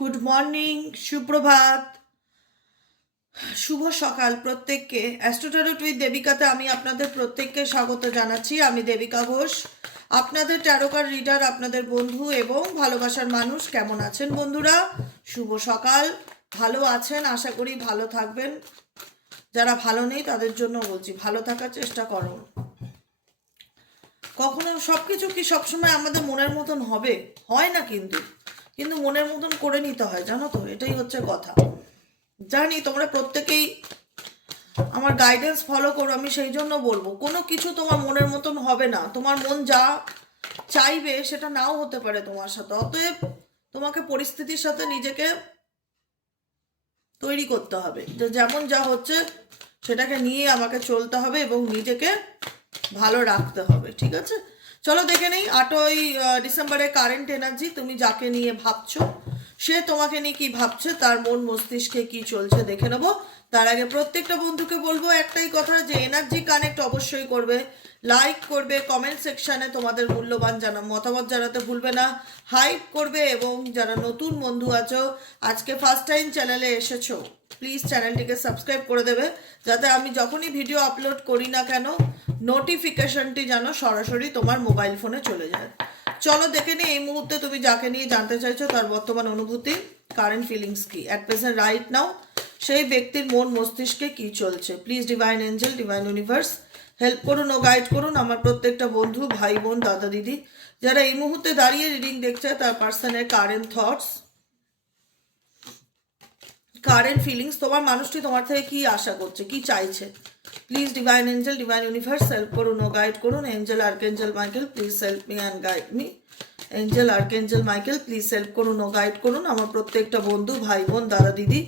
Good morning সুপ্রভাত শুভ সকাল প্রত্যেককে। অ্যাস্ট্রোটারোট উইথ দেবিকাতে আমি আপনাদের প্রত্যেককে স্বাগত জানাচ্ছি। আমি দেবিকা ঘোষ, আপনাদের ট্যারোকার রিডার আপনাদের বন্ধু এবং ভালোবাসার মানুষ। কেমন আছেন বন্ধুরা? শুভ সকাল। ভালো আছেন? আশা করি ভালো থাকবেন। যারা ভালো নেই, তাদের জন্য বলছি, ভালো থাকার চেষ্টা করুন। কখনো সব কিছু কি সবসময় আমাদের মনের মতন হবে? হয় না কিন্তু। কিন্তু মনের মতন করে নিতে হয়, জানো তো? এটাই হচ্ছে কথা। জানি তোমরা প্রত্যেকেই আমার গাইডেন্স ফলো করো, আমি সেই জন্য বলব। কোনো কিছু তোমার মনের মতন হবে না। তোমার মন যা চাইবে সেটা নাও হতে পারে তোমার সাথে। অতএব তোমাকে পরিস্থিতির সাথে নিজেকে তৈরি করতে হবে। যে যেমন যা হচ্ছে, সেটাকে নিয়ে আমাকে চলতে হবে এবং নিজেকে ভালো রাখতে হবে, ঠিক আছে? চলো দেখে নেই আটই ডিসেম্বরে কারেন্ট এনার্জি তুমি যাকে নিয়ে ভাবছ। সে তোমাকে নিয়ে কি ভাবছে? তার মন মস্তিষ্কে কি চলছে দেখে নেব। তার আগে প্রত্যেকটা বন্ধুকে বলব একটাই কথা, যে এনার্জি কানেক্ট অবশ্যই করবে। লাইক করবে কমেন্ট সেকশানে তোমাদের মূল্যবান জানা মতামত জানাতে ভুলবে না। হাইপ করবে এবং যারা নতুন বন্ধু আছো, আজকে ফার্স্ট টাইম চ্যানেলে এসেছ প্লিজ চ্যানেলটিকে সাবস্ক্রাইব করে দেবে। যাতে আমি যখনই ভিডিও আপলোড করি না কেন নোটিফিকেশনটি যেন সরাসরি তোমার মোবাইল ফোনে চলে যায়। চলো দেখে নিই এই মুহূর্তে তুমি যাকে নিয়ে জানতে চাইছো তার বর্তমান অনুভূতি কারেন্ট ফিলিংস কি? অ্যাট প্রেজেন্ট রাইট নাও সেই ব্যক্তির মন মস্তিষ্কে কি চলছে? Please divine angel divine universe help করুন ও গাইড করুন আমার প্রত্যেকটা বন্ধু, ভাই, বোন, দাদা, দিদি, যারা এই মুহূর্তে দাঁড়িয়ে রিডিং দেখছে, তার পার্সনের কারেন্ট থটস কারেন্ট ফিলিংস তোমার মানুষটি তোমার থেকে কি আশা করছে, কি চাইছে? Please divine angel divine universe help করুন ও গাইড করুন। Angel archangel Michael please help me and guide me angel archangel Michael please help করুন ও গাইড করুন। আমার প্রত্যেকটা বন্ধু, ভাই, বোন, দাদা, দিদি,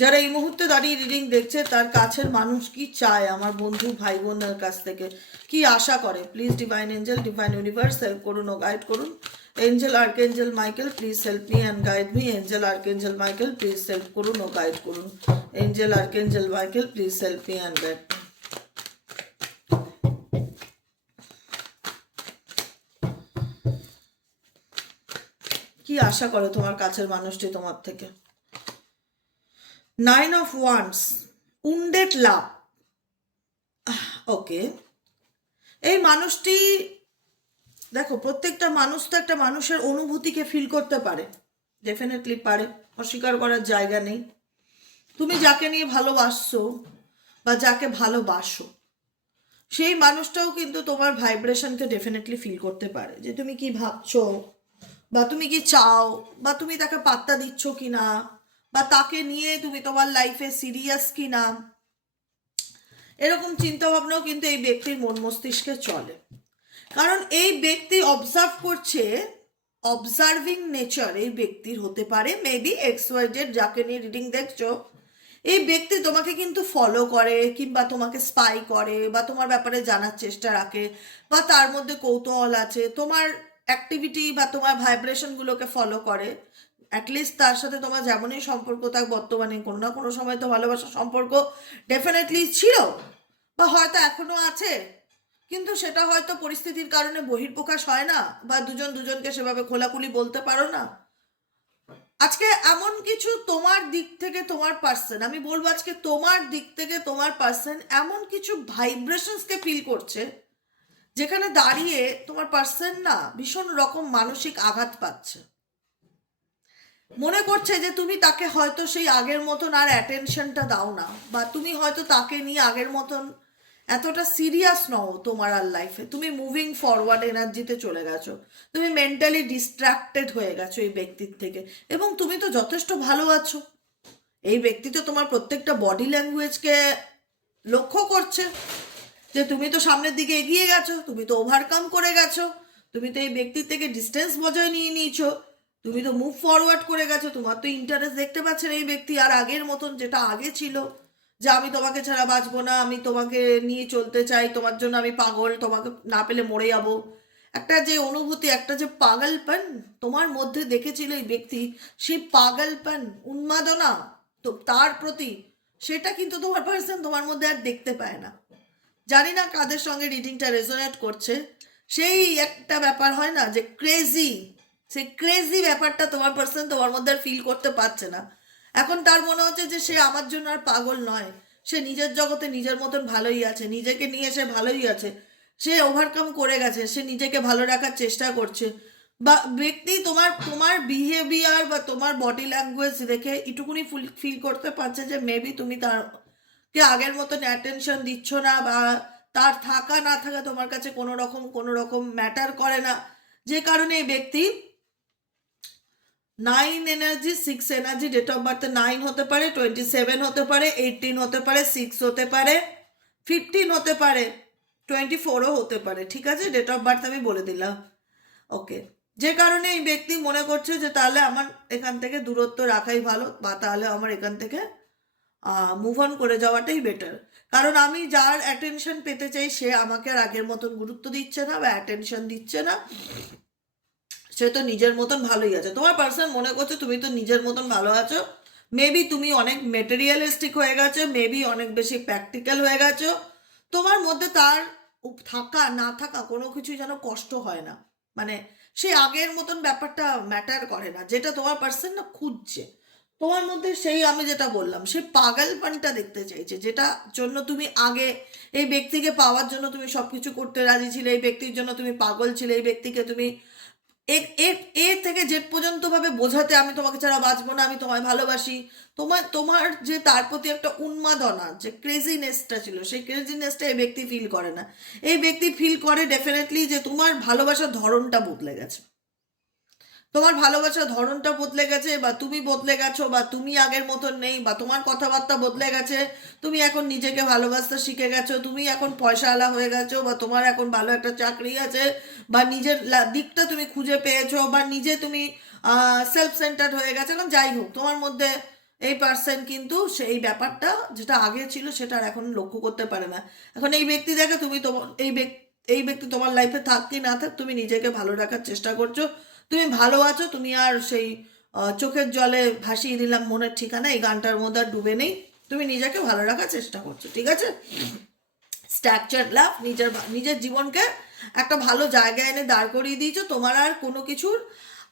যারা এই মুহূর্তে দাঁড়িয়ে রিডিং দেখছে, তার কাছের মানুষ কি চায়? আমার বন্ধু, ভাই, বোনের কাছ থেকে কি আশা করে? Please divine angel divine universe help করুন ও গাইড করুন। Angel archangel Michael please help me and guide me angel archangel Michael please help করুন ও গাইড করুন angel archangel Michael please help me and guide কি আশা করে তোমার কাছের মানুষটি তোমার থেকে? Nine of wands wounded love okay এই মানুষটি দেখো, প্রত্যেকটা মানুষ তো একটা মানুষের অনুভূতিকে ফিল করতে পারে। ডেফিনেটলি পারে, অস্বীকার করার জায়গা নেই। তুমি যাকে নিয়ে ভালোবাসছো বা যাকে ভালোবাসো, সেই মানুষটাও কিন্তু তোমার ভাইব্রেশনকে ডেফিনেটলি ফিল করতে পারে। যে তুমি কি ভাবছ, বা তুমি কি চাও, বা তুমি তাকে পাত্তা দিচ্ছ কি না বা তাকে নিয়ে তুমি তোমার লাইফে সিরিয়াস কি না এরকম চিন্তা ভাবনাও কিন্তু এই ব্যক্তির মন মস্তিষ্কে চলে। কারণ এই ব্যক্তি অবজার্ভ করছে অবজার্ভিং নেচার এই ব্যক্তির হতে পারে মেবি এক্স ওয়াইজেড যাকে নিয়ে রিডিং দেখছ, এই ব্যক্তি তোমাকে কিন্তু ফলো করে কিংবা তোমাকে স্পাই করে বা তোমার ব্যাপারে জানার চেষ্টা রাখে বা তার মধ্যে কৌতূহল আছে, তোমার অ্যাক্টিভিটি বা তোমার ভাইব্রেশনগুলোকে ফলো করে। অ্যাটলিস্ট তার সাথে তোমার যেমনই সম্পর্ক থাক, বর্তমানে কোনো না কোনো সময় তো ভালোবাসার সম্পর্ক ডেফিনেটলি ছিল বা হয়তো এখনও আছে। কিন্তু সেটা হয়তো পরিস্থিতির কারণে বহির্প্রকাশ হয় না, বা দুজন দুজনকে সেভাবে খোলাখুলি বলতে পারো না। আজকে এমন কিছু তোমার দিক থেকে তোমার পার্সন আমি বলব আজকে তোমার দিক থেকে তোমার পার্সন এমন কিছু ভাইব্রেশনসকে ফিল করছে, যেখানে দাঁড়িয়ে তোমার পার্সন না ভীষণ রকম মানসিক আঘাত পাচ্ছে। মনে করছে যে তুমি তাকে হয়তো সেই আগের মতন আর অ্যাটেনশনটা দাও না, বা তুমি হয়তো তাকে নিয়ে আগের মতন এতটা সিরিয়াস নও তোমার আর লাইফে তুমি মুভিং ফরওয়ার্ড এনার্জিতে চলে গেছো। তুমি মেন্টালি ডিস্ট্রাক্টেড হয়ে গেছো এই ব্যক্তির থেকে। এবং তুমি তো যথেষ্ট ভালো আছো। এই ব্যক্তি তো তোমার প্রত্যেকটা বডি ল্যাঙ্গুয়েজকে লক্ষ্য করছে। যে তুমি তো সামনের দিকে এগিয়ে গেছো, তুমি তো ওভারকাম করে গেছো। তুমি তো এই ব্যক্তির থেকে ডিস্টেন্স বজায় নিয়ে নিয়েছো। তুমি তো মুভ ফরওয়ার্ড করে গেছো। তোমার তো ইন্টারেস্ট দেখতে পাচ্ছেন এই ব্যক্তি। আর আগের মতন যেটা আগে ছিল যে আমি তোমাকে ছাড়া বাঁচবো না, আমি তোমাকে নিয়ে চলতে চাই, তোমার জন্য আমি পাগল, তোমাকে না পেলে মরে যাব। একটা যে অনুভূতি, একটা যে পাগলপন তোমার মধ্যে দেখেছিল এই ব্যক্তি, সেই পাগলপন, উন্মাদনা তো তার প্রতি, সেটা কিন্তু তোমার পার্সন তোমার মধ্যে আর দেখতে পায় না। জানি না কাদের সঙ্গে রিডিংটা রেজোনেট করছে। সেই একটা ব্যাপার হয় না যে ক্রেজি সেই ক্রেজি ব্যাপারটা তোমার পার্সন তোমার মধ্যে আর ফিল করতে পারছে না। এখন তার মনে হচ্ছে যে সে আমার জন্য আর পাগল নয়। সে নিজের জগতে নিজের মতন ভালোই আছে, নিজেকে নিয়ে সে ভালোই আছে। সে ওভারকাম করে গেছে, সে নিজেকে ভালো রাখার চেষ্টা করছে। বা ব্যক্তি তোমার তোমার বিহেভিয়ার বা তোমার বডি ল্যাঙ্গুয়েজ দেখে এটুকুনি ফুল ফিল করতে পারছে যে মেবি তুমি তার কে আগের মতন অ্যাটেনশন দিচ্ছ না বা তার থাকা না থাকা তোমার কাছে কোনো রকম কোনো রকম ম্যাটার করে না। যে কারণে এই ব্যক্তি nine energy six energy date of বার্থে nine হতে পারে টোয়েন্টি সেভেন হতে পারে এইটিন হতে পারে সিক্স হতে পারে ফিফটিন হতে পারে টোয়েন্টি ফোরও হতে পারে, ঠিক আছে? ডেট অফ বার্থ আমি বলে দিলাম। ওকে যে কারণে এই ব্যক্তি মনে করছে যে তাহলে আমার এখান থেকে দূরত্ব রাখাই ভালো, বা তাহলে আমার এখান থেকে মুভ অন করে যাওয়াটাই বেটার কারণ আমি যার অ্যাটেনশন পেতে চাই, সে আমাকে আর আগের মতন গুরুত্ব দিচ্ছে না, বা অ্যাটেনশন দিচ্ছে না। সে তো নিজের মতন ভালোই আছে। তোমার পার্সন মনে করছে তুমি তো নিজের মতন ভালো আছো। মেবি তুমি অনেক মেটেরিয়ালিস্টিক হয়ে গেছো মেবি অনেক বেশি প্র্যাকটিক্যাল হয়ে গেছো। তোমার মধ্যে তার থাকা, না থাকা কোনো কিছু যেন কষ্ট হয় না। মানে সে আগের মতন ব্যাপারটা ম্যাটার করে না, যেটা তোমার পার্সন না খুঁজছে। তোমার মধ্যে সেই আমি যেটা বললাম, সে পাগলপানটা দেখতে চাইছে, যেটা জন্য তুমি আগে এই ব্যক্তিকে পাওয়ার জন্য তুমি সব কিছু করতে রাজি ছিলে, এই ব্যক্তির জন্য তুমি পাগল ছিলে, এই ব্যক্তিকে তুমি এ থেকে জেড পর্যন্ত ভাবে বোঝাতে আমি তোমাকে ছাড়া বাঁচবো না, আমি তোমায় ভালোবাসি। তোমার তোমার যে তার প্রতি একটা উন্মাদনা, যে ক্রেজিনেসটা ছিল, সেই ক্রেজিনেসটা এই ব্যক্তি ফিল করে না। এই ব্যক্তি ফিল করে ডেফিনেটলি যে তোমার ভালোবাসার ধরনটা বদলে গেছে। তোমার ভালোবাসার ধরনটা বদলে গেছে, বা তুমি বদলে গেছো, বা তুমি আগের মতন নেই, বা তোমার কথাবার্তা বদলে গেছে, তুমি এখন নিজেকে ভালোবাসতে শিখে গেছো, তুমি এখন পয়সাওয়ালা হয়ে গেছো, বা তোমার এখন ভালো একটা চাকরি আছে, বা নিজের দিকটা তুমি খুঁজে পেয়েছ, বা নিজে তুমি সেলফ সেন্টার্ড হয়ে গেছে, এখন যাই হোক, তোমার মধ্যে এই পার্সন কিন্তু সেই ব্যাপারটা যেটা আগে ছিল সেটা আর এখন লক্ষ্য করতে পারে না। এখন এই ব্যক্তি দেখে তুমি তোমার, এই ব্যক্তি এই ব্যক্তি তোমার লাইফে থাক কি না থাক, তুমি নিজেকে ভালো রাখার চেষ্টা করছ তুমি ভালো আছো? তুমি আর সেই চোখের জলে ভাসিয়ে দিলাম মনের ঠিকানা, এই গানটার মধ্যে আর ডুবে নেই। তুমি নিজেকে ভালো রাখার চেষ্টা করছ, ঠিক আছে? স্ট্রাকচার লাভ নিজের নিজের জীবনকে একটা ভালো জায়গায় এনে দাঁড় করিয়ে দিয়েছ। তোমার আর কোনো কিছুর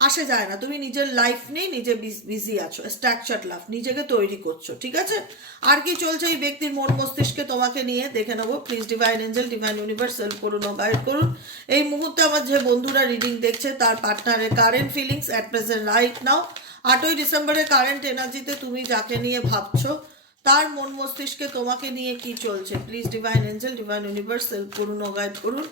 আসে যায় না। তুমি নিজের লাইফ নিয়ে নিজে বিজি আছো স্ট্রাকচার লাভ নিজেকে তৈরি করছ, ঠিক আছে? আর কি চলছে এই ব্যক্তির মন মস্তিষ্কে তোমাকে নিয়ে? দেখে নেব। Please divine angel divine universe help করুন ও গাইড করুন। এই মুহূর্তে আমার যে বন্ধুরা রিডিং দেখছে, তার পার্টনারের current feelings at present right now আটই ডিসেম্বরের কারেন্ট এনার্জিতে তুমি যাকে নিয়ে ভাবছ, তার মন মস্তিষ্কে তোমাকে নিয়ে কি চলছে? Please divine angel divine universe help করুন ও গাইড করুন।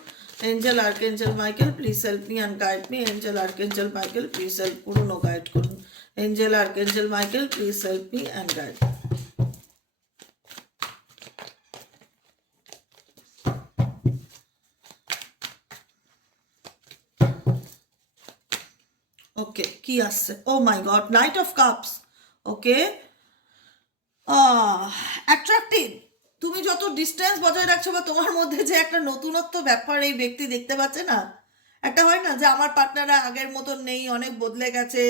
Angel archangel Michael please help me and guide me angel archangel Michael please help করুন ও গাইড করুন angel archangel Michael please help me and guide okay কি আসছে ও my god knight of cups okay attractive তুমি যত distance বজায় রাখছো বা তোমার মধ্যে যে একটা নতুনত্ব ব্যাপার এই ব্যক্তি দেখতে পাচ্ছে না? একটা হয় না যে আমার পার্টনাররা আগের মতন নেই, অনেক বদলে গেছে,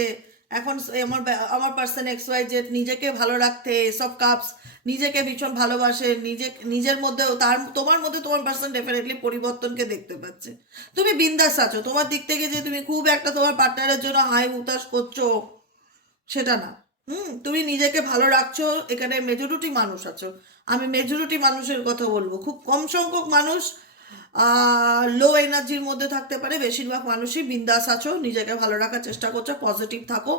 এখন আমার আমার পার্সন এক্স ওয়াই জেড নিজেকে ভালো রাখতে, সব কাপস নিজেকে ভীষণ ভালোবাসে, নিজে, নিজের মধ্যেও তার, তোমার মধ্যে তোমার পার্সন ডেফিনেটলি পরিবর্তনকে দেখতে পাচ্ছে। তুমি বিন্দাস আছো, তোমার দিক থেকে যে তুমি খুব একটা তোমার পার্টনারের জন্য হাই উতাস করছ, সেটা না। হুম, তুমি নিজেকে ভালো রাখছো, এখানে মেজরিটি মানুষ আছো। আমি মেজরিটি মানুষের কথা বলব। খুব কম সংখ্যক মানুষ লো এনার্জির মধ্যে থাকতে পারে। বেশিরভাগ মানুষই বিন্দাস আছো, নিজেকে ভালো রাখার চেষ্টা করছ পজিটিভ থাকো,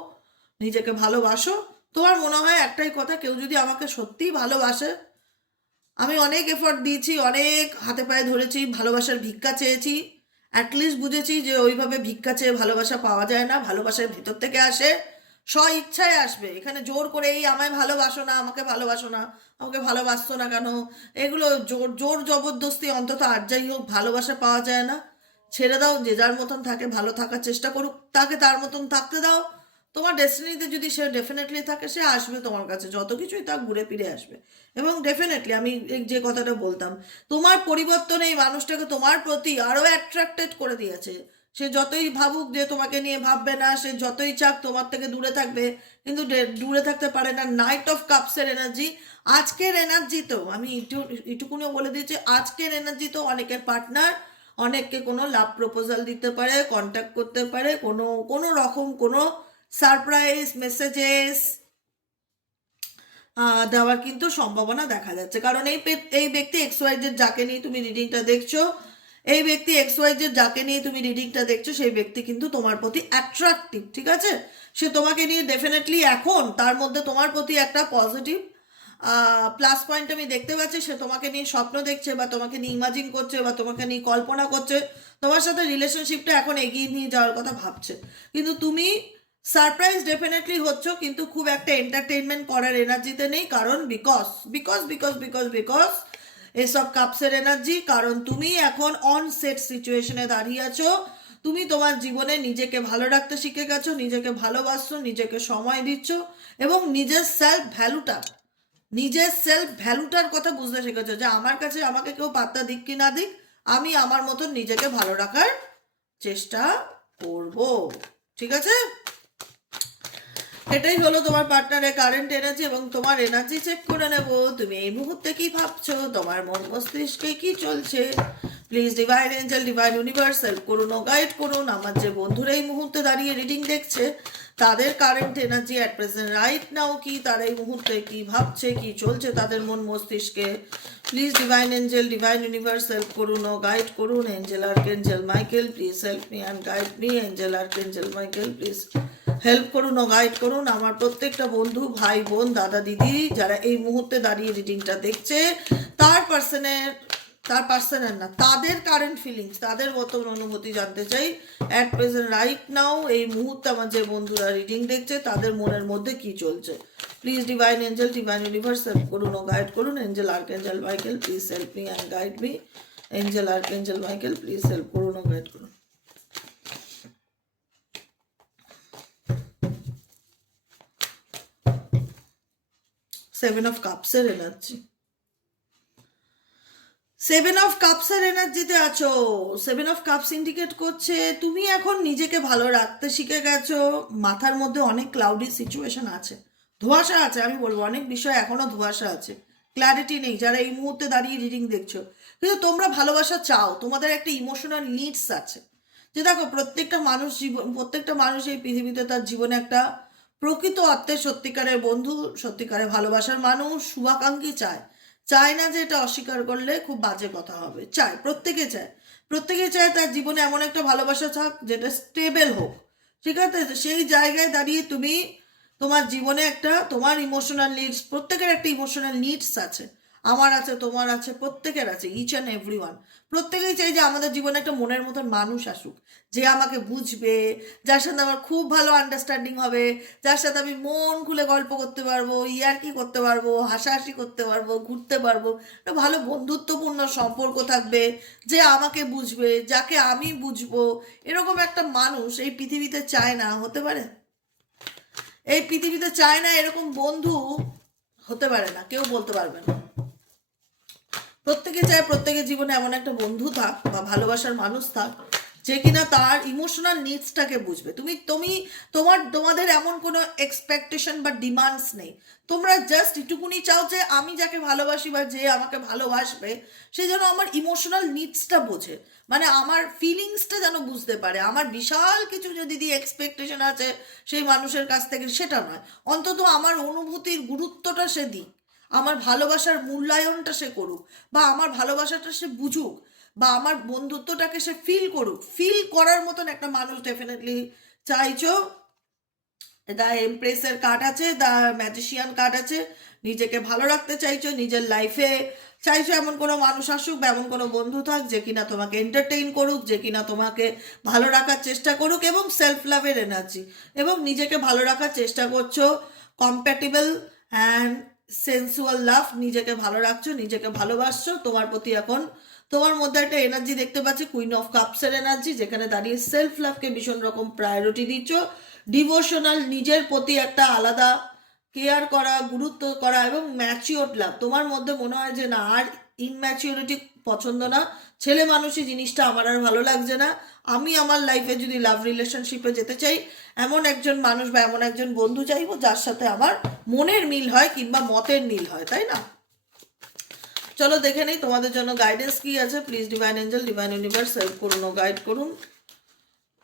নিজেকে ভালোবাসো। তোমার মনে হয় একটাই কথা, কেউ যদি আমাকে সত্যিই ভালোবাসে, আমি অনেক এফর্ট দিয়েছি, অনেক হাতে পায়ে ধরেছি, ভালোবাসার ভিক্ষা চেয়েছি অ্যাটলিস্ট বুঝেছি যে ওইভাবে ভিক্ষা চেয়ে ভালোবাসা পাওয়া যায় না, ভালোবাসার ভিতর থেকে আসে। স্ব ইচ্ছায় আসবে। এখানে জোর করে এই আমায় ভালোবাসো না, আমাকে ভালোবাসো না, আমাকে ভালোবাসতো না কেন? এগুলো জোর জোর জবরদস্তি অন্তত আর যাই হোক ভালোবাসা পাওয়া যায় না। ছেড়ে দাও, যে যার মতন থাকে ভালো থাকার চেষ্টা করুক, তাকে তার মতন থাকতে দাও। তোমার ডেস্টিনিতে যদি সে ডেফিনেটলি থাকে, সে আসবে তোমার কাছে, যত কিছুই তা ঘুরে ফিরে আসবে। এবং ডেফিনেটলি আমি যে কথাটা বলতাম, তোমার পরিবর্তন এই মানুষটাকে তোমার প্রতি আরও অ্যাট্রাক্টেড করে দিয়েছে। সে যতই ভাবুক যে তোমাকে নিয়ে ভাববে না, সে যতই চাক তোমার থেকে দূরে থাকবে, কিন্তু দূরে থাকতে পারে না। নাইট অফ কাপসের এনার্জি আজকের এনার্জি তো, আমি এটুকুনিও বলে দিয়েছি আজকের এনার্জি তো অনেকের পার্টনার অনেককে কোনো লাভ প্রপোজাল দিতে পারে কন্ট্যাক্ট করতে পারে, কোনো কোনো রকম কোনো সারপ্রাইজ মেসেজেস দেওয়ার কিন্তু সম্ভাবনা দেখা যাচ্ছে। কারণ এই এই ব্যক্তি এক্স ওয়াইজের যাকে নিয়ে তুমি রিডিংটা দেখছ এই ব্যক্তি এক্স ওয়াই ওয়াইজের যাকে নিয়ে তুমি রিডিংটা দেখছ, সেই ব্যক্তি কিন্তু তোমার প্রতি অ্যাট্রাকটিভ ঠিক আছে? সে তোমাকে নিয়ে ডেফিনেটলি এখন তার মধ্যে তোমার প্রতি একটা পজিটিভ প্লাস পয়েন্ট আমি দেখতে পাচ্ছি, সে তোমাকে নিয়ে স্বপ্ন দেখছে বা তোমাকে নিয়ে ইমাজিন করছে বা তোমাকে নিয়ে কল্পনা করছে, তোমার সাথে রিলেশনশিপটা এখন এগিয়ে নিয়ে যাওয়ার কথা ভাবছে। কিন্তু তুমি সারপ্রাইজ ডেফিনেটলি হচ্ছ, কিন্তু খুব একটা এন্টারটেনমেন্ট করার এনার্জিতে নেই, কারণ because because because because because এসব কাপসের এনার্জি, কারণ তুমি এখন অন সেট সিচুয়েশনে দাঁড়িয়ে আছো। তুমি তোমার জীবনে নিজেকে ভালো রাখতে শিখে গেছো, নিজেকে ভালোবাসছো, নিজেকে সময় দিচ্ছ এবং নিজের সেলফ ভ্যালুটা নিজের সেলফ ভ্যালুটার কথা বুঝতে শিখেছো যে আমার কাছে আমাকে কেউ পাত্তা দিক কি না দিক, আমি আমার মতন নিজেকে ভালো রাখার চেষ্টা করব। ঠিক আছে? এটাই হলো তোমার পার্টনারের কারেন্ট এনার্জি এবং তোমার এনার্জি চেক করে নেব। তুমি এই মুহূর্তে কি ভাবছ? তোমার মন মস্তিষ্কে কি চলছে? Please divine angel divine universe help করুন ও গাইড করুন। আমার যে বন্ধুরা এই মুহূর্তে দাঁড়িয়ে রিডিং দেখছে, তাদের current energy at present right now কি? তারা এই মুহূর্তে কি ভাবছে, কি চলছে তাদের মন মস্তিষ্কে? Please divine angel divine universe help করুন ও গাইড করুন। Angel archangel Michael please help me and guide me angel archangel Michael please help করুন ও গাইড করুন। আমার প্রত্যেকটা বন্ধু, ভাই, বোন, দাদা, দিদি যারা এই মুহূর্তে দাঁড়িয়ে রিডিংটা দেখছে, তার পার্সনের তার পার্সনের না, তাদের কারেন্ট ফিলিংস তাদের মতন অনুভূতি জানতে চাই। অ্যাট প্রেজেন্ট রাইট নাও এই মুহূর্তে আমার যে বন্ধুরা রিডিং দেখছে, তাদের মনের মধ্যে কি চলছে? Please divine angel divine universe help করুন ও গাইড করুন। Angel archangel Michael please help me and guide me angel archangel Michael please help করুন ও গাইড করুন। সেভেন অফ কাপসের এনার্জি সেভেন অফ কাপসের এনার্জিতে আছো। সেভেন অফ কাপস ইন্ডিকেট করছে, তুমি এখন নিজেকে ভালো রাখতে শিখে গেছো। মাথার মধ্যে অনেক ক্লাউডি সিচুয়েশন আছে। ধোঁয়াশা আছে, আমি বলব, অনেক বিষয় এখনও ধোঁয়াশা আছে। ক্ল্যারিটি নেই, যারা এই মুহূর্তে দাঁড়িয়ে রিডিং দেখছ। কিন্তু তোমরা ভালোবাসা চাও, তোমাদের একটা ইমোশনাল নিডস আছে। যে দেখো, প্রত্যেকটা মানুষ জীবন প্রত্যেকটা মানুষ এই পৃথিবীতে তার জীবনে একটা প্রকৃত অর্থে সত্যিকারের বন্ধু, সত্যিকারের ভালোবাসার মানুষ, শুভাকাঙ্ক্ষী চায়। চায় না যে এটা অস্বীকার করলে খুব বাজে কথা হবে। চায়, প্রত্যেকে চায়। প্রত্যেকে চায় তার জীবনে এমন একটা ভালোবাসা থাক যেটা স্টেবেল হোক। ঠিক আছে? সেই জায়গায় দাঁড়িয়ে তুমি তোমার জীবনে একটা, তোমার ইমোশনাল নিডস প্রত্যেকের একটা ইমোশনাল নিডস আছে। আমার আছে, তোমার আছে, প্রত্যেকের আছে ইচ অ্যান্ড এভরি ওয়ান প্রত্যেকেই চাই যে আমাদের জীবনে একটা মনের মতন মানুষ আসুক, যে আমাকে বুঝবে, যার সাথে আমার খুব ভালো আন্ডারস্ট্যান্ডিং হবে, যার সাথে আমি মন খুলে গল্প করতে পারব, ইয়ার্কি করতে পারব, হাসাহাসি করতে পারব, ঘুরতে পারব, একটা ভালো বন্ধুত্বপূর্ণ সম্পর্ক থাকবে, যে আমাকে বুঝবে, যাকে আমি বুঝব, এরকম একটা মানুষ এই পৃথিবীতে চায় না, হতে পারে? এই পৃথিবীতে চায় না এরকম বন্ধু হতে পারে না, কেউ বলতে পারবে না। প্রত্যেকে চায় প্রত্যেকের জীবনে এমন একটা বন্ধু থাক বা ভালোবাসার মানুষ থাক, যে কিনা তার ইমোশনাল নিডসটাকে বুঝবে। তুমি তুমি, তোমার, তোমাদের এমন কোনো এক্সপেকটেশন বা ডিমান্ডস নেই। তোমরা জাস্ট এটুকুনি চাও যে আমি যাকে ভালোবাসি বা যে আমাকে ভালোবাসবে, সে যেন আমার ইমোশনাল নিডসটা বোঝে। মানে আমার ফিলিংসটা যেন বুঝতে পারে। আমার বিশাল কিছু যদি দিয়ে এক্সপেকটেশন আছে সেই মানুষের কাছ থেকে, সেটা নয়। অন্তত আমার অনুভূতির গুরুত্বটা সে দিক। আমার ভালোবাসার মূল্যায়নটা সে করুক, বা আমার ভালোবাসাটা সে বুঝুক, বা আমার বন্ধুত্বটাকে সে ফিল করুক। ফিল করার মতন একটা মানুষ ডেফিনেটলি চাইছো। দ্য এমপ্রেসের কার্ড আছে দ্য ম্যাজিশিয়ান কার্ড আছে। নিজেকে ভালো রাখতে চাইছো, নিজের লাইফে চাইছো এমন কোনো মানুষ আসুক, বা এমন কোনো বন্ধু থাক যে কিনা তোমাকে এন্টারটেইন করুক, যে কিনা তোমাকে ভালো রাখার চেষ্টা করুক এবং সেলফ লাভের এনার্জি এবং নিজেকে ভালো রাখার চেষ্টা করছ। কম্প্যাটেবল অ্যান্ড সেন্সুয়াল লাভ নিজেকে ভালো রাখছো, নিজেকে ভালোবাসছো, তোমার প্রতি এখন তোমার মধ্যে একটা এনার্জি দেখতে পাচ্ছি কুইন অফ কাপসের এনার্জি যেখানে দাঁড়িয়ে সেলফ লাভকে ভীষণ রকম প্রায়োরিটি দিচ্ছ। ডিভোশনাল নিজের প্রতি একটা আলাদা কেয়ার করা, গুরুত্ব করা এবং ম্যাচিওর লাভ তোমার মধ্যে মনে হয় যে না, আর ইনম্যাচিওরিটি পছন্দ না। ছেলে মানুষই জিনিসটা আমার আর ভালো লাগছে না। আমি আমার লাইফে যদি লাভ রিলেশনশিপে যেতে চাই, এমন একজন মানুষ বা এমন একজন বন্ধু চাইব যার সাথে আমার মনের মিল হয় কিংবা মতের মিল হয়, তাই না? চলো দেখে নেই তোমাদের জন্য গাইডেন্স কি আছে। Please divine angel divine universe help করুন, ও গাইড করুন।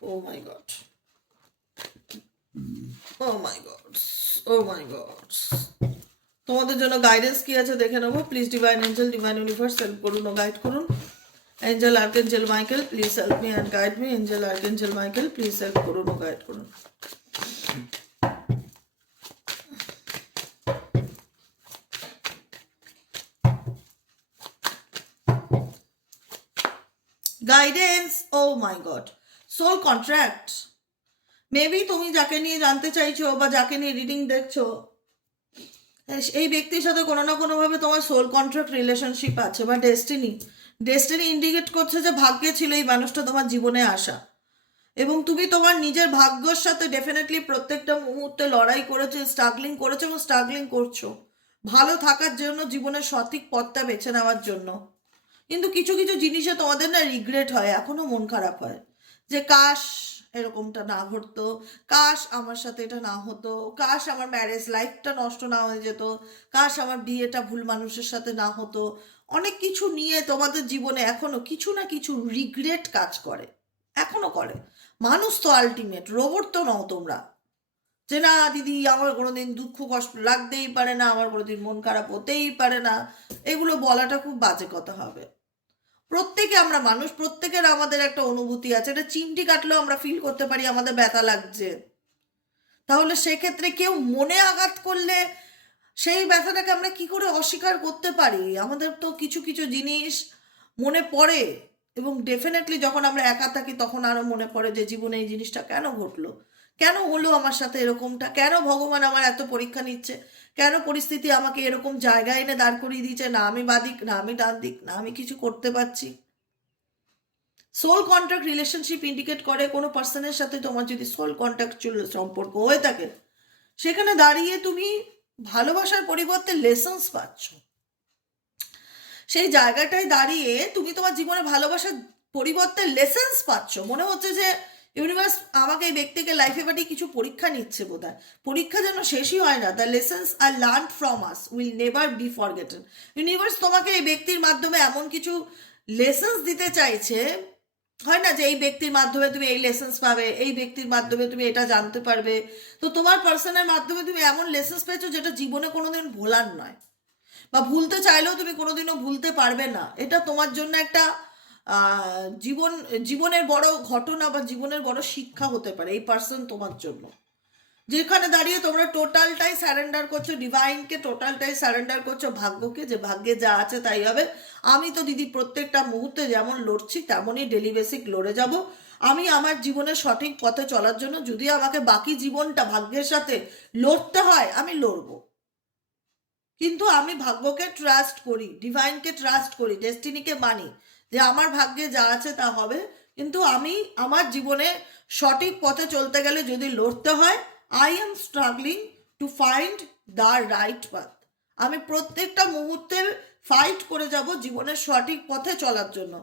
ও my god oh my god oh my god তোমাদের জন্য গাইডেন্স কি আছে দেখে নেব। Please divine angel divine universe help করুন গাইড করুন। Angel archangel Michael please help me and guide me angel archangel Michael please help করুন গাইড করুন। Guidance oh my god soul contract maybe তুমি যাকে নিয়ে জানতে চাইছো বা যাকে নিয়ে রিডিং দেখছ এই ব্যক্তির সাথে কোনো না কোনোভাবে তোমার সোল কন্ট্রাক্ট রিলেশনশিপ আছে বা ডেস্টিনি ডেস্টিনি ইন্ডিকেট করছে যে ভাগ্যে ছিল এই মানুষটা তোমার জীবনে আসা। এবং তুমি তোমার নিজের ভাগ্যর সাথে ডেফিনেটলি প্রত্যেকটা মুহূর্তে লড়াই করেছ স্ট্রাগলিং করেছ এবং স্ট্রাগলিং করছ। ভালো থাকার জন্য জীবনের সঠিক পথটা বেছে নেওয়ার জন্য। কিন্তু কিছু কিছু জিনিসে তোমাদের না রিগ্রেট হয়, এখনও মন খারাপ হয়। যে কাশ এরকমটা না ঘটতো। কাশ আমার সাথে এটা না হতো। কাশ আমার ম্যারেজ লাইফটা নষ্ট না হয়ে যেত। কাশ আমার বিয়েটা ভুল মানুষের সাথে না হতো। অনেক কিছু নিয়ে তোমাদের জীবনে এখনও কিছু না কিছু রিগ্রেট কাজ করে। এখনও করে। মানুষ তো আলটিমেট রোবট তো নও তোমরা। যে না, দিদি, আমার কোনোদিন দুঃখ, কষ্ট লাগতেই পারে না, আমার কোনোদিন মন খারাপ হতেই পারে না। এগুলো বলাটা খুব বাজে কথা হবে। প্রত্যেকে আমরা মানুষ, প্রত্যেকের আমাদের একটা অনুভূতি আছে। এটা চিমটি কাটলেও আমরা ফিল করতে পারি, আমাদের ব্যথা লাগছে। তাহলে সেক্ষেত্রে কেউ মনে আঘাত করলে সেই ব্যথাটাকে আমরা কি করে অস্বীকার করতে পারি? আমাদের তো কিছু কিছু জিনিস মনে পড়ে এবং ডেফিনেটলি যখন আমরা একা থাকি তখন আরও মনে পড়ে যে জীবনে এই জিনিসটা কেন ঘটলো? কেন হলো আমার সাথে এরকমটা? কেন ভগবান আমার এত পরীক্ষা নিচ্ছে? কেন পরিস্থিতি আমাকে এরকম জায়গায় এনে দাঁড় করিয়ে দিচ্ছে না আমি বাদিক না আমি ডান দিক, না আমি কিছু করতে পারছি। সোল কন্ট্যাক্ট রিলেশনশিপ ইন্ডিকেট করে কোনো পার্সনের সাথে তোমার যদি সোল কন্ট্যাক্ট সম্পর্ক হয়ে থাকে, সেখানে দাঁড়িয়ে তুমি ভালোবাসার পরিবর্তে লেসন্স পাচ্ছ। সেই জায়গাটায় দাঁড়িয়ে তুমি তোমার জীবনে ভালোবাসার পরিবর্তে লেসেন্স পাচ্ছ। মনে হচ্ছে যে ইউনিভার্স আমাকে এই ব্যক্তিকে লাইফে পাঠিয়ে কিছু পরীক্ষা নিচ্ছে বোধ পরীক্ষা যেন শেষই হয় না। The lessons are learn from us will never be forgotten universe তোমাকে এই ব্যক্তির মাধ্যমে এমন কিছু লেসেন্স দিতে চাইছে, হয় না যে এই ব্যক্তির মাধ্যমে তুমি এই লেসেন্স পাবে, এই ব্যক্তির মাধ্যমে তুমি এটা জানতে পারবে। তো তোমার পার্সনের মাধ্যমে তুমি এমন লেসেন্স পেয়েছ যেটা জীবনে কোনোদিন ভোলার নয়। বা ভুলতে চাইলেও তুমি কোনোদিনও ভুলতে পারবে না। এটা তোমার জন্য একটা জীবন, জীবনের বড় ঘটনা বা জীবনের বড় শিক্ষা হতে পারে এই পার্সন তোমার জন্য। যেখানে দাঁড়িয়ে তোমরা টোটালটাই স্যারেন্ডার করছ ডিভাইনকে টোটালটাই স্যারেন্ডার করছ, ভাগ্যকে, যে ভাগ্যে যা আছে তাই হবে। আমি তো দিদি প্রত্যেকটা মুহূর্তে যেমন লড়ছি, তেমনই ডেলি বেসিক লড়ে যাব। আমি আমার জীবনের সঠিক পথে চলার জন্য যদি আমাকে বাকি জীবনটা ভাগ্যের সাথে লড়তে হয়, আমি লড়বো। কিন্তু আমি ভাগ্যকে ট্রাস্ট করি ডিভাইনকে ট্রাস্ট করি ডেস্টিনিকে মানি। যে আমার ভাগ্যে যা আছে তা হবে। কিন্তু আমি আমার জীবনে সঠিক পথে চলতে গেলে যদি লড়তে হয় I am struggling to find the right path আমি প্রত্যেকটা মুহূর্তে ফাইট করে যাব জীবনের সঠিক পথে চলার জন্য।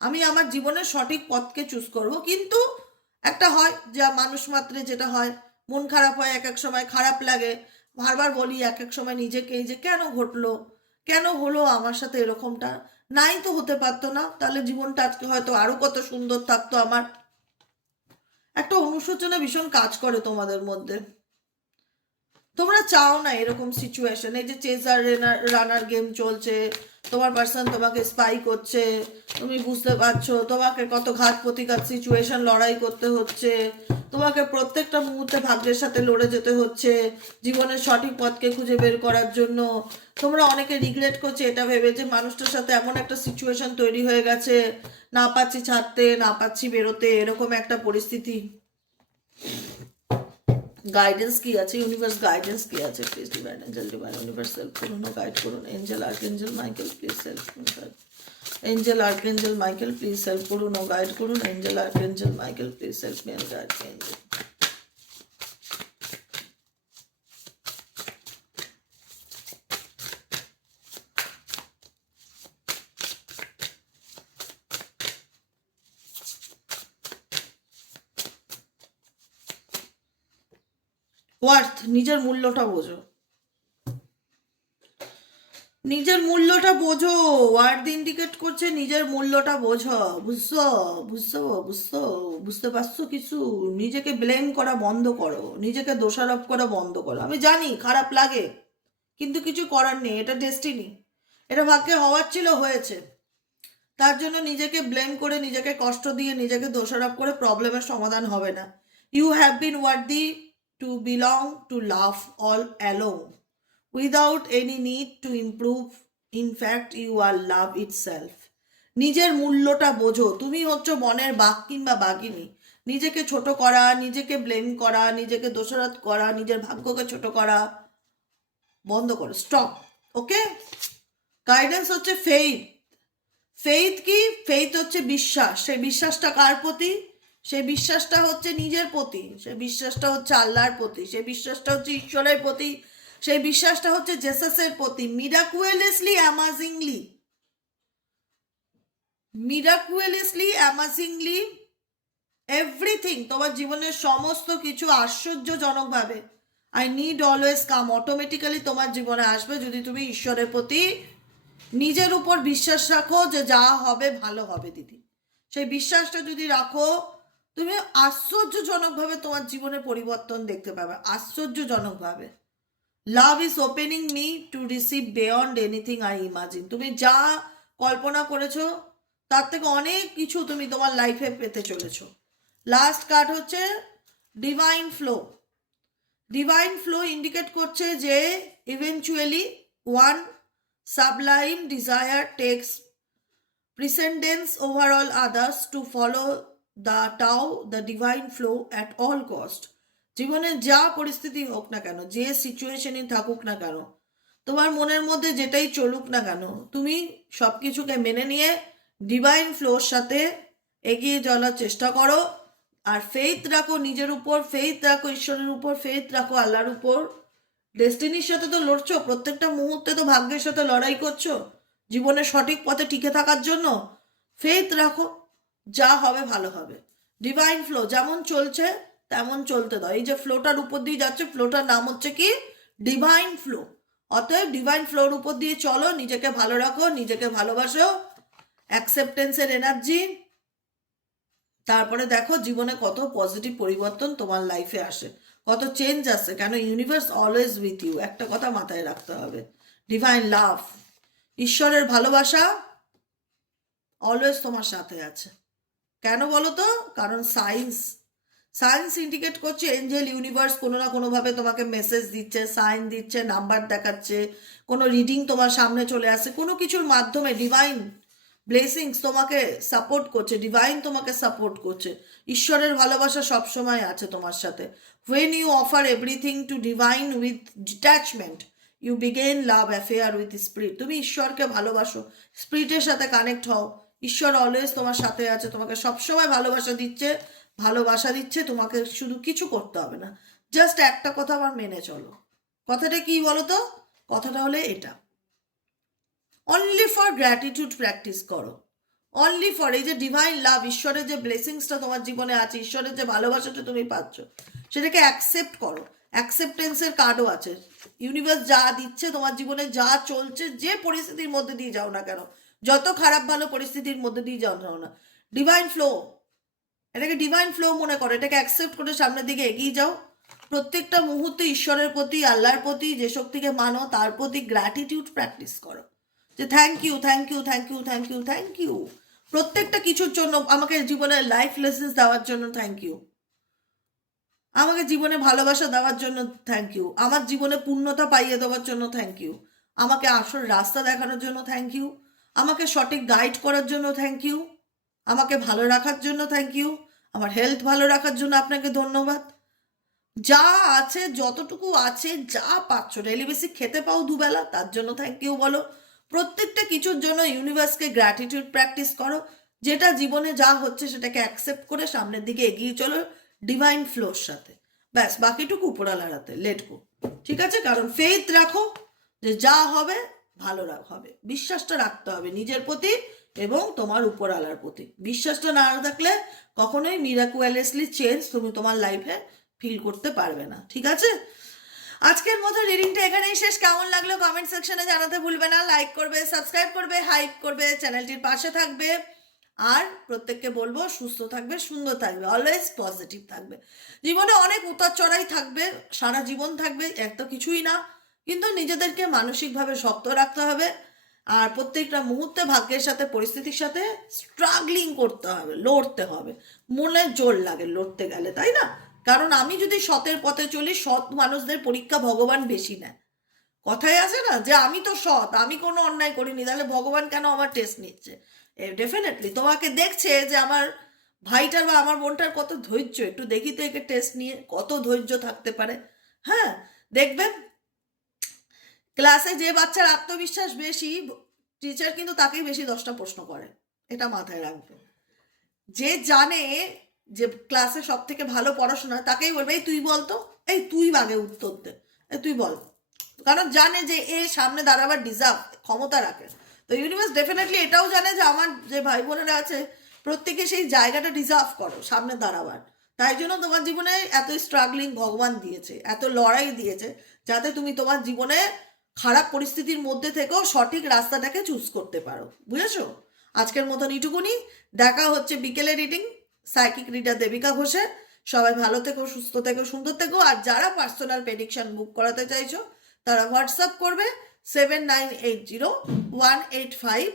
আমি আমার জীবনের সঠিক পথকে চুজ করব। কিন্তু একটা হয় যা মানুষ মাত্রে যেটা হয়, মন খারাপ হয় এক এক সময়, খারাপ লাগে। বারবার বলি এক এক সময় নিজেকেই যে কেন ঘটলো, কেন হলো আমার সাথে এরকমটা? নাই তো হতে পারতো না। তাহলে জীবনটা আজকে হয়তো আরও কত সুন্দর থাকতো আমার। একটা অনুশোচনা ভীষণ কাজ করে তোমাদের মধ্যে। তোমরা চাও না এরকম সিচুয়েশন এই যে চেজার রানার গেম চলছে তোমার পার্সন তোমাকে স্পাই করছে, তুমি বুঝতে পারছ, তোমাকে কত ঘাত প্রতিঘাত সিচুয়েশন লড়াই করতে হচ্ছে, তোমাকে প্রত্যেকটা মুহূর্তে ভাগ্যের সাথে লড়ে যেতে হচ্ছে, জীবনের সঠিক পথকে খুঁজে বের করার জন্য। তোমরা অনেকে রিগ্রেট করছে, এটা ভেবে যে মানুষটার সাথে এমন একটা সিচুয়েশন তৈরি হয়ে গেছে, না পাচ্ছি ছাড়তে, না পাচ্ছি বেরোতে, এরকম একটা পরিস্থিতি। গাইডেন্স কি আছে ইউনিভার্স গাইডেন্স কি আছে please divine angel divine universe help করুন গাইড করুন angel archangel Michael please help করুন angel archangel Michael please help করুন ও গাইড করুন angel archangel Michael please help me and guide angel নিজের মূল্যটা বোঝো। নিজের মূল্যটা বোঝো। ওয়ার্ড ইন্ডিকেট করছে, নিজের মূল্যটা বোঝো। বুঝছ? বুঝছ? বুঝছ? বুঝতে পারছ কিছু? নিজেকে ব্লেম করা বন্ধ করো। নিজেকে দোষারোপ করা বন্ধ করো। আমি জানি, খারাপ লাগে, কিন্তু কিছু করার নেই, এটা ডেস্টিনি এটা ভাগ্যে হওয়ার ছিল, হয়েছে। তার জন্য নিজেকে ব্লেম করে, নিজেকে কষ্ট দিয়ে, নিজেকে দোষারোপ করে প্রবলেমের সমাধান হবে না। You have been worthy to belong to love all along without any need to improve in fact you are love itself নিজের মূল্যটা বোঝো। তুমি হচ্ছ বনের বাঘ কিংবা বাঘিনী নিজেকে ছোট করা, নিজেকে ব্লেম করা, নিজেকে দোষারোপ করা, নিজের ভাগ্যকে ছোট করা। বন্ধ করো। স্টপ ওকে গাইডেন্স হচ্ছে ফেইথ ফেইথ কি? ফেইথ হচ্ছে বিশ্বাস। সেই বিশ্বাসটা কার প্রতি? সেই বিশ্বাসটা হচ্ছে নিজের প্রতি, সে বিশ্বাসটা হচ্ছে আল্লাহর প্রতি সেই বিশ্বাসটা হচ্ছে ঈশ্বরের প্রতি সেই বিশ্বাসটা হচ্ছে জেসাসের প্রতি। মিরাকুয়েলেসলি অ্যামাজিংলি মিরাকুয়েলেসলি অ্যামাজিংলি এভরিথিং তোমার জীবনের সমস্ত কিছু আশ্চর্যজনকভাবে। I need always come automatically তোমার জীবনে আসবে যদি তুমি ঈশ্বরের প্রতি নিজের উপর বিশ্বাস রাখো যে যা হবে ভালো হবে, দিদি। সেই বিশ্বাসটা যদি রাখো তুমি আশ্চর্যজনকভাবে তোমার জীবনে পরিবর্তন দেখতে পাবে, আশ্চর্যজনকভাবে। Love is opening me to receive beyond anything I imagine তুমি যা কল্পনা করেছ, তার থেকে অনেক কিছু তুমি তোমার লাইফে পেতে চলেছ। লাস্ট কার্ড হচ্ছে divine flow divine flow indicate করছে যে eventually one sublime desire takes precedence over all others to to the Tao, the divine flow at all cost. জীবনে যা পরিস্থিতি হোক না কেন যে সিচুয়েশনই থাকুক না কেন তোমার মনের মধ্যে যেটাই চলুক না কেন তুমি সব কিছুকে মেনে নিয়ে ডিভাইন ফ্লোর সাথে এগিয়ে চলার চেষ্টা করো। আর ফেইথ রাখো নিজের উপর ফেইথ রাখো ঈশ্বরের উপর ফেইথ রাখো আল্লাহর উপর। ডেস্টিনির সাথে তো লড়ছো প্রত্যেকটা মুহূর্তে তো ভাগ্যের সাথে লড়াই করছ। জীবনের সঠিক পথে টিকে থাকার জন্য ফেথ রাখো। যা হবে ভালো হবে। ডিভাইন ফ্লো যেমন চলছে, তেমন চলতে দাও। এই যে ফ্লোটার উপর দিয়ে যাচ্ছে ফ্লোটার নাম হচ্ছে কি? ডিভাইন ফ্লো অতএব ডিভাইন ফ্লোর উপর দিয়ে চলো, নিজেকে ভালো রাখো, নিজেকে ভালোবাসো অ্যাকসেপ্টেন্সের এনার্জি তারপরে দেখো জীবনে কত পজিটিভ পরিবর্তন তোমার লাইফে আসে। কত চেঞ্জ আসে। কেন? ইউনিভার্স অলওয়েজ উইথ ইউ একটা কথা মাথায় রাখতে হবে। ডিভাইন লাভ ঈশ্বরের ভালোবাসা অলওয়েজ তোমার সাথে আছে। কেন বলো তো কারণ সায়েন্স সায়েন্স ইন্ডিকেট করছে এঞ্জেল ইউনিভার্স কোনো না কোনোভাবে তোমাকে মেসেজ দিচ্ছে সাইন দিচ্ছে নাম্বার দেখাচ্ছে, কোনো রিডিং তোমার সামনে চলে আসছে, কোনো কিছুর মাধ্যমে ডিভাইন ব্লেসিংস তোমাকে সাপোর্ট করছে ডিভাইন তোমাকে সাপোর্ট করছে। ঈশ্বরের ভালোবাসা সবসময় আছে তোমার সাথে। When you offer everything to divine with detachment you begin love affair with spirit. তুমি ঈশ্বরকে ভালোবাসো স্পিরিটের সাথে কানেক্ট হও। ঈশ্বর অলওয়েজ তোমার সাথে আছে, তোমাকে সবসময় ভালোবাসা দিচ্ছে ভালোবাসা দিচ্ছে, তোমাকে শুধু কিছু করতে হবে না। জাস্ট একটা কথা আমার মেনে চলো। কথাটা কি বলো তো কথাটা হলে এটা। অনলি ফর গ্র্যাটিটিউড প্র্যাকটিস করো। অনলি ফর এই যে ডিভাইন লাভ ঈশ্বরের যে ব্লেসিংসটা তোমার জীবনে আছে, ঈশ্বরের যে ভালোবাসাটা তুমি পাচ্ছ, সেটাকে অ্যাকসেপ্ট করো। অ্যাকসেপ্টেন্সের কার্ডও আছে। ইউনিভার্স যা দিচ্ছে, তোমার জীবনে যা চলছে, যে পরিস্থিতির মধ্যে দিয়ে যাও না কেন যত খারাপ ভালো পরিস্থিতির মধ্যে দিয়ে না ডিভাইন ফ্লো এটাকে ডিভাইন ফ্লো মনে করো। এটাকে অ্যাকসেপ্ট করে সামনের দিকে এগিয়ে যাও। প্রত্যেকটা মুহূর্তে ঈশ্বরের প্রতি, আল্লাহর প্রতি যে শক্তিকে মানো, তার প্রতি গ্র্যাটিটিউড প্র্যাকটিস করো। যে thank you thank you thank you thank you thank you প্রত্যেকটা কিছুর জন্য আমাকে জীবনের লাইফ লেসেন্স দেওয়ার জন্য থ্যাংক ইউ আমাকে জীবনে ভালোবাসা দেওয়ার জন্য থ্যাংক ইউ আমার জীবনে পূর্ণতা পাইয়ে দেওয়ার জন্য থ্যাংক ইউ আমাকে আসল রাস্তা দেখানোর জন্য থ্যাংক ইউ আমাকে সঠিক গাইড করার জন্য থ্যাংক ইউ আমাকে ভালো রাখার জন্য থ্যাংক ইউ আমার হেলথ ভালো রাখার জন্য আপনাকে ধন্যবাদ। যা আছে, যতটুকু আছে, যা পাচ্ছ ডেলি বেসিক খেতে পাও দুবেলা, তার জন্য থ্যাংক ইউ বলো। প্রত্যেকটা কিছুর জন্য ইউনিভার্সকে গ্র্যাটিটিউড প্র্যাকটিস করো। যেটা জীবনে যা হচ্ছে সেটাকে অ্যাকসেপ্ট করে সামনের দিকে এগিয়ে চলো ডিভাইন ফ্লোর সাথে। ব্যাস, বাকিটুকু উপরালার হাতে লেট গো ঠিক আছে? কারণ ফেথ রাখো যে যা হবে ভালো হবে। বিশ্বাসটা রাখতে হবে নিজের প্রতি এবং তোমার উপরালার প্রতি। বিশ্বাসটা না থাকলে কখনোই মিরাকুয়ালেসলি চেঞ্জ তুমি তোমার লাইফে ফিল করতে পারবে না। ঠিক আছে? আজকের মতো রিডিংটা এখানেই শেষ। কেমন লাগল কমেন্ট সেকশনে জানাতে ভুলবে না। লাইক করবে সাবস্ক্রাইব করবে হাইপ করবে চ্যানেলটির পাশে থাকবে। আর প্রত্যেককে বলব, সুস্থ থাকবে, সুন্দর থাকবে অলওয়েজ পজিটিভ থাকবে। জীবনে অনেক উতার চড়াই থাকবে, সারা জীবন থাকবে, এত কিছুই না। কিন্তু নিজেদেরকে মানসিকভাবে শক্ত রাখতে হবে আর প্রত্যেকটা মুহূর্তে ভাগ্যের সাথে, পরিস্থিতির সাথে স্ট্রাগলিং করতে হবে, লড়তে হবে। মনে জোর লাগে লড়তে গেলে, তাই না? কারণ আমি যদি সতের পথে চলি, সৎ মানুষদের পরীক্ষা ভগবান বেশি নেয়। কথাই আছে না যে, আমি তো সৎ, আমি কোনো অন্যায় করিনি, তাহলে ভগবান কেন আমার টেস্ট নিচ্ছে? ডেফিনেটলি তোমাকে দেখছে যে, আমার ভাইটার বা আমার বোনটার কত ধৈর্য, একটু দেখি তো একে টেস্ট নিয়ে, কত ধৈর্য থাকতে পারে। হ্যাঁ দেখবেন ক্লাসে যে বাচ্চার আত্মবিশ্বাস বেশি টিচার কিন্তু তাকেই বেশি দশটা প্রশ্ন করে। এটা মাথায় রাখবে। যে জানে যে ক্লাসে সব থেকে ভালো পড়াশোনা, তাকেই বলবে, এই তুই বলতো এই তুই আগে উত্তর দে, এই তুই বল। কারণ জানে যে এ সামনে দাঁড়াবার ডিজার্ভ ক্ষমতা রাখে। তো ইউনিভার্স ডেফিনেটলি এটাও জানে যে আমার যে ভাই বোনেরা আছে, প্রত্যেকে সেই জায়গাটা ডিজার্ভ করো, সামনে দাঁড়াবার। তাই জন্য তোমার জীবনে এত স্ট্রাগলিং ভগবান দিয়েছে, এত লড়াই দিয়েছে, যাতে তুমি তোমার জীবনে খারাপ পরিস্থিতির মধ্যে থেকেও সঠিক রাস্তাটাকে চুজ করতে পারো। বুঝেছ? আজকের মতন এইটুকুনি। দেখা হচ্ছে বিকেলে রিডিং সাইকিক রিডার দেবিকা ঘোষে সবাই ভালো থেকো, সুস্থ থেকো, সুন্দর থেকো। আর যারা পার্সোনাল প্রেডিকশন বুক করাতে চাইছো, তারা হোয়াটসঅ্যাপ করবে seven nine eight zero one eight five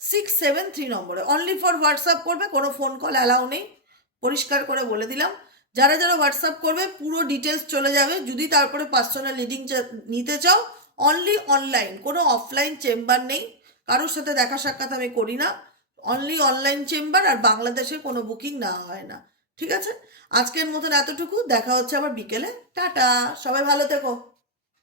six seven three নম্বরে। অনলি ফর হোয়াটসঅ্যাপ করবে, কোনো ফোন কল অ্যালাউ নেই। পরিষ্কার করে বলে দিলাম। যারা যারা হোয়াটসঅ্যাপ করবে, পুরো ডিটেলস চলে যাবে। যদি তারপরে পার্সোনাল লিডিং নিতে চাও অনলি অনলাইন কোনো অফলাইন চেম্বার নেই। কারোর সাথে দেখা সাক্ষাৎ আমি করি না। অনলি অনলাইন চেম্বার আর বাংলাদেশে কোনো বুকিং না হয় না। ঠিক আছে? আজকের মতন এতটুকু। দেখা হচ্ছে আবার বিকেলে। টাটা! সবাই ভালো থেকো।